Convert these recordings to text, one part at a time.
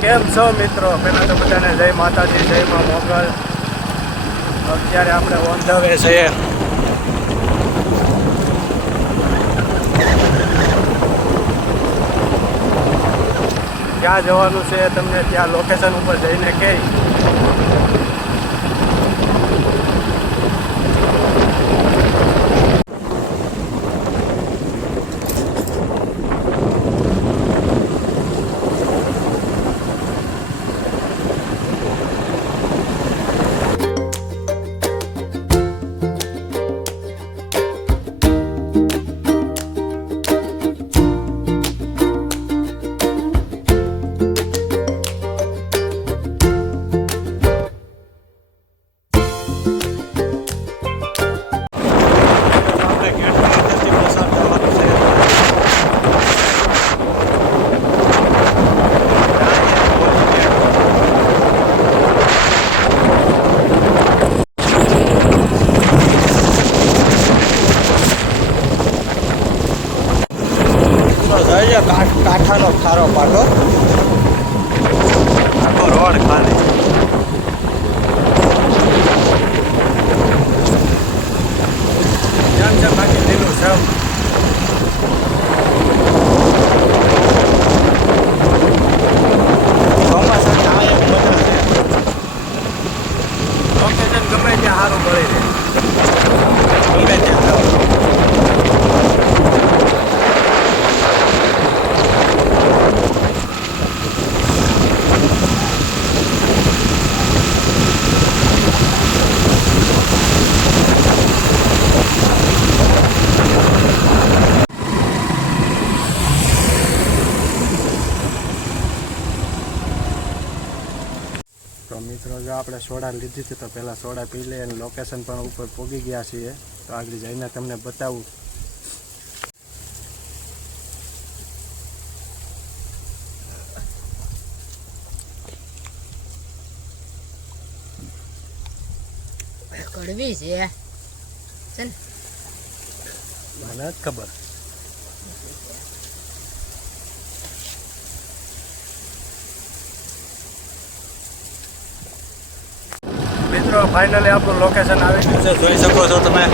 કેમ છો મિત્રો? પહેલાં તો બધાને જય માતાજી, જય મા મોગલ. અત્યારે આપણે ઓન ધ વે છીએ. ક્યાં જવાનું છે તમને ત્યાં લોકેશન ઉપર જઈને કહી. ଧାନ ଖାର ପାଗ આપણે સોડા લીધી હતી તો પહેલાં સોડા પી લઈએ અને લોકેશન પણ ઉપર પોગી ગયા છીએ. તો આગળ જઈને તમને બતાવું. કડવી છે. મને જ ખબર. મિત્રો ફાઇનલી આપણું લોકેશન આવી ગયું છે. જોઈ શકો છો તમે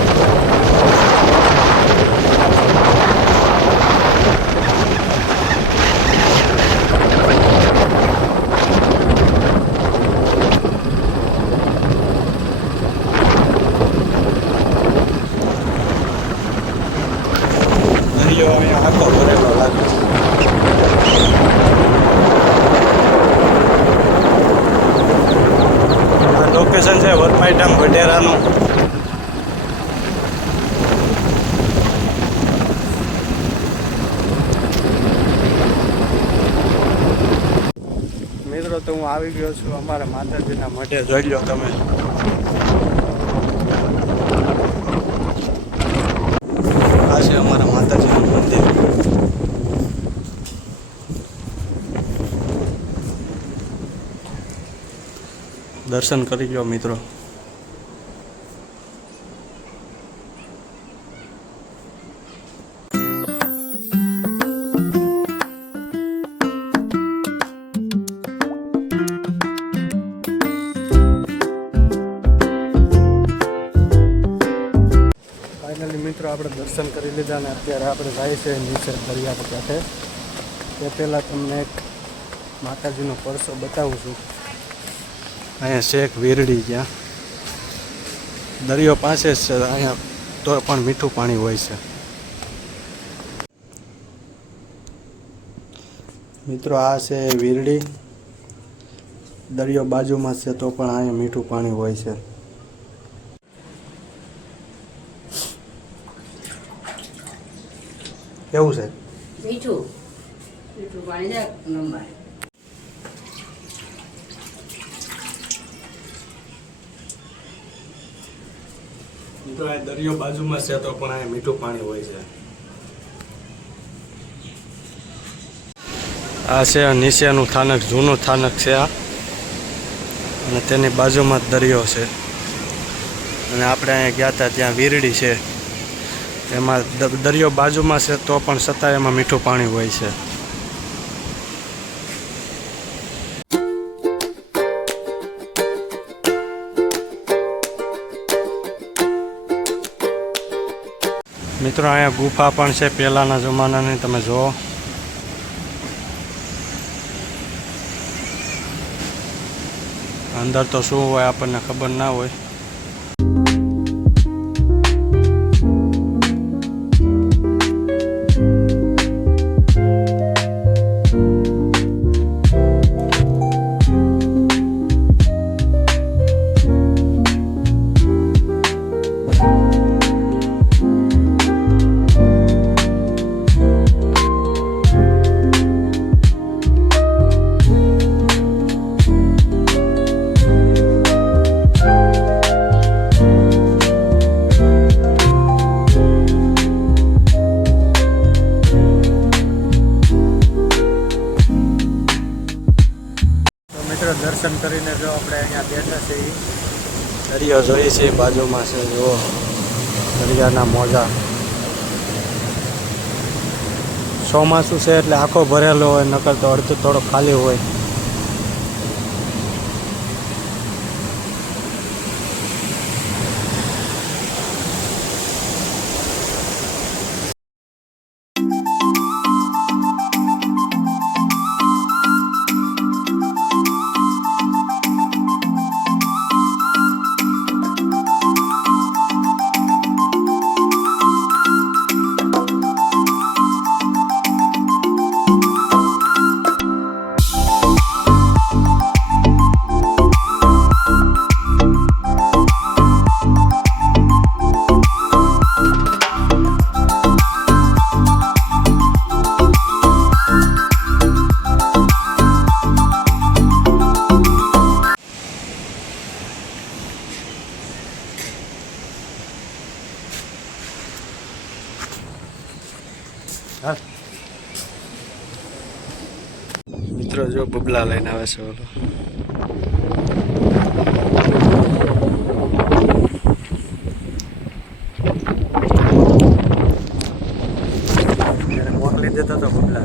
દરિયો અહીંયા આખો ભરેલો લાગે છે આ લોકેશન છે વરમાઈ ધામ ગઢેરાનું મિત્રો તો હું આવી ગયો છું. અમારા માતાજીના મઢે જોઈ લો તમે. આ છે અમારા માતાજીનું મંદિર. દર્શન કરી લો મિત્રો. દર્શન કરી લીધા અને અત્યારે આપણે જાય છે નીચે દરિયા કાંઠે તે પહેલાં તમને એક માતાજીનો પરસો બતાવું છું. અહીંયા એક વીરડી જ્યાં દરિયો પાસે જ છે. અહીંયા તો પણ મીઠું પાણી હોય છે. મિત્રો, આ છે વીરડી. દરિયો બાજુમાં છે તો પણ અહીંયા મીઠું પાણી હોય છે. કેવું છે? મીઠું. મીઠું પાણી એક નંબર મિત્રો આ દરિયો બાજુમાં છે તો પણ અહીંયા મીઠું પાણી હોય છે. આ છે નીચેનું સ્થાનક જૂનું સ્થાનક છે આ. અને તેની બાજુમાં જ દરિયો છે. અને આપણે અહીંયા ગયા હતા ત્યાં વીરડી છે. એમાં દરિયો બાજુમાં છે તો પણ છતાં એમાં મીઠું પાણી હોય છે. મિત્રો, અહીંયા ગુફા પણ છે પહેલાના જમાનાની, તમે જુઓ. અંદર તો શું હોય આપણને ખબર ના હોય. દર્શન કરીને જો આપણે અહીંયા બેઠા છીએ. દરિયો જોઈએ છે, બાજુમાં છે, જુઓ. દરિયાના મોજા. ચોમાસું છે એટલે આખો ભરેલો હોય, નકર તો અડધો થોડો ખાલી હોય. મિત્રો જો બબલા લઈને આવે છે ઓલો એને મોકલી દેતો તો બબલા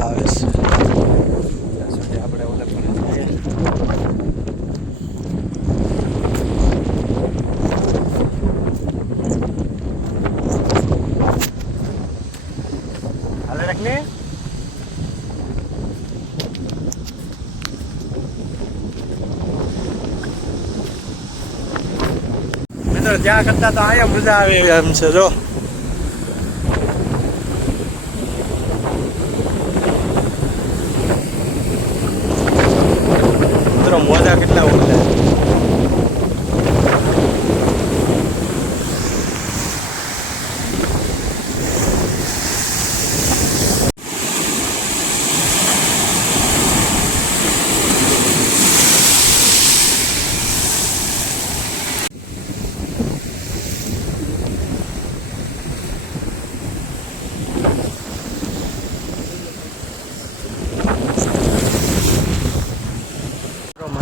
આવે છે ત્યાં સુધી આપણે ઓલે પણ જઈએ હાલે રાખને મિત્રો ત્યાં કરતા તો અહીંયા મજા આવે એમ છે જો મિત્રો મોજા કેટલા ઉડે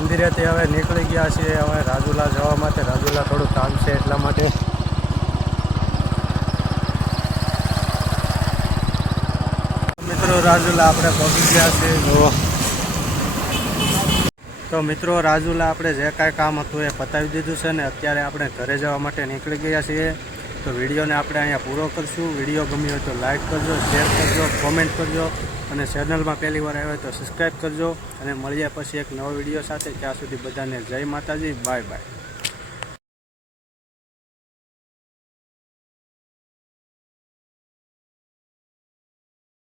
મિત્રો, હવે નીકળી ગયા છીએ. હવે રાજુલા જવા માટે. રાજુલા થોડું કામ છે એટલા માટે. મિત્રો, રાજુલા આપણે પહોંચી ગયા છે જુઓ તો મિત્રો, રાજુલા આપણે જે કાંઈ કામ હતું એ પતાવી દીધું છે ને અત્યારે આપણે ઘરે જવા માટે નીકળી ગયા છીએ. તો વિડીયોને આપણે અહીંયા પૂરો કરશું. વીડિયો ગમ્યો હોય તો લાઈક કરજો શેર કરજો કોમેન્ટ કરજો અને ચેનલમાં પહેલી વાર આવ્યો હોય તો સબસ્ક્રાઈબ કરજો અને મળીએ પછી એક નવો વીડિયો સાથે. ત્યાં સુધી બધાને જય માતાજી બાય બાય